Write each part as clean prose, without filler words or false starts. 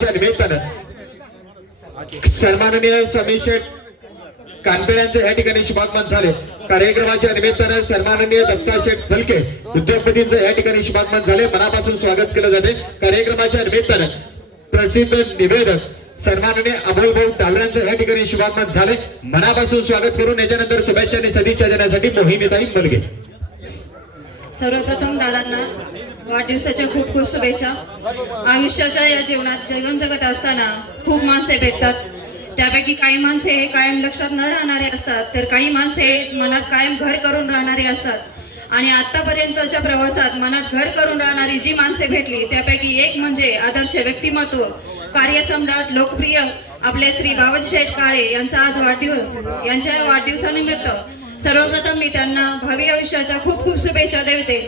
निमित्तानं सन्माननीय स्वामी शेठ कानपिळ्यांचे या ठिकाणी शुभागमन झाले। कार्यक्रमाच्या निमित्तानं सन्माननीय दत्ता शेठ फलके उद्योगपतींचे या ठिकाणी शुभागमन झाले। मनापासून स्वागत केलं जाते। कार्यक्रमाच्या निमित्तानं प्रसिद्ध निवेदक सन्माननीय अमोल भाऊ डालरांचे या ठिकाणी शुभागमन झाले। मनापासून स्वागत करून याच्यानंतर शुभेच्छा आणि सदिच्छा देण्यासाठी मोहिनीताई मुलगे। सर्वप्रथम दादांना वाढदिवसाच्या खूप खूप शुभेच्छा। आयुष्याच्या या जीवनात जीवन जगत असताना खूप माणसे भेटतात, त्यापैकी काही माणसे हे कायम लक्षात न राहणारे असतात, तर काही माणसे मनात कायम घर करून राहणारे असतात। आणि आतापर्यंतच्या प्रवासात मनात घर करून राहणारी जी माणसे भेटली त्यापैकी एक म्हणजे आदर्श व्यक्तिमत्व, कार्यसम्राट, लोकप्रिय आपले श्री बाबाजी शेठ काळे यांचा आज वाढदिवस। यांच्या वाढदिवसानिमित्त सर्वप्रथम मी त्यांना भावी आयुष्याच्या खूप खूप शुभेच्छा देते।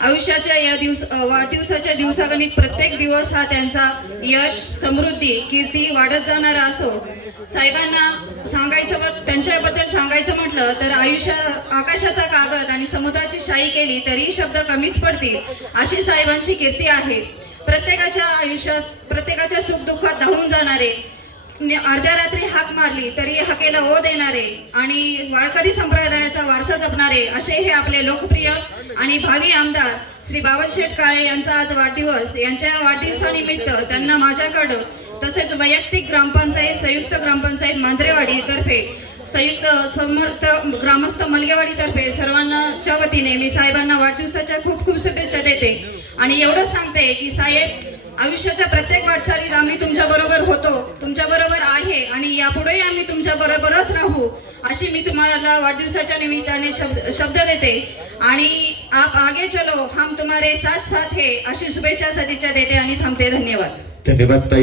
आयुष्याच्या या वाढदिवसाच्या दिवसागणिक प्रत्येक दिवस हा त्यांचा यश, समृद्धी, कीर्ती वाढत जाणारा असो। साहेबांना सांगायचं त्यांच्याबद्दल सांगायचं म्हटलं तर आकाशाचा कागद आणि समुद्राची शाई केली तरी शब्द कमीच पडतील अशी साहेबांची कीर्ती आहे। प्रत्येकाच्या आयुष्यात प्रत्येकाच्या सुखदुःखात धावून जाणारे, अर्ध्या रात्री हाक मारली तरी हाकेला ओ देणारे आणि वारकरी संप्रदायाचा वारसा जपणारे असे हे आपले लोकप्रिय आणि भावी आमदार श्री बाबाजी शेठ काळे यांचा आज वाढदिवस। यांच्या वाढदिवसानिमित्त त्यांना माझ्याकडं तसेच वैयक्तिक ग्रामपंचायत, संयुक्त ग्रामपंचायत मांजरेवाडी तर्फे, संयुक्त समर्थ ग्रामस्थ मलगेवाडी तर्फे सर्वांच्या वतीने मी साहेबांना वाढदिवसाच्या खूप खूप शुभेच्छा देते। आणि एवढंच सांगते की साहेब, आयुष्याच्या प्रत्येक वाटचालीत आम्ही तुमच्या बरोबर होतो, तुमच्या बरोबर आहे आणि यापुढेही आम्ही तुमच्या बरोबरच राहू अशी मी तुम्हाला वाढदिवसाच्या निमित्ताने शब्द देते। आणि आप आगे चलो, हम तुम्हारे साथ साथ है अशी शुभेच्छा सदिच्छा देते आणि थांबते। धन्यवाद। धन्यवाद ताई।